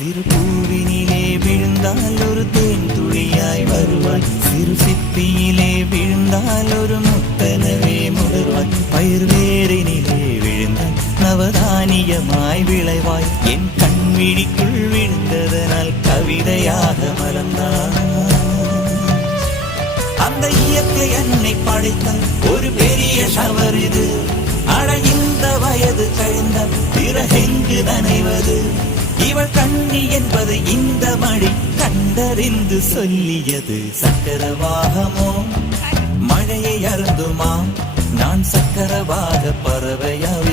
சிறு பூவினிலே விழுந்தால் ஒரு தேன் துளியாய் வருவாய், சிறு சிப்பியிலே விழுந்தால் ஒரு முத்தனவே முடர்வாய், பயிர் வேரினிலே விழுந்தால் நவதானியமாய் விளைவாய், என் கண் விழிக்குள் விழுந்ததனால் கவிதையாக மலர்ந்தாய். அந்த இயற்கை என்னை படைத்தால் ஒரு பெரிய ஷவர் இது, அட இந்த வயது கழிந்த பிறகெங்கு நனைவது, இவள் கண்ணி என்பது இந்த மழை கண்டறிந்து சொல்லியது. சக்கரவாகமோ மழையை அருந்துமா, நான் சக்கரவாக பறவையாவே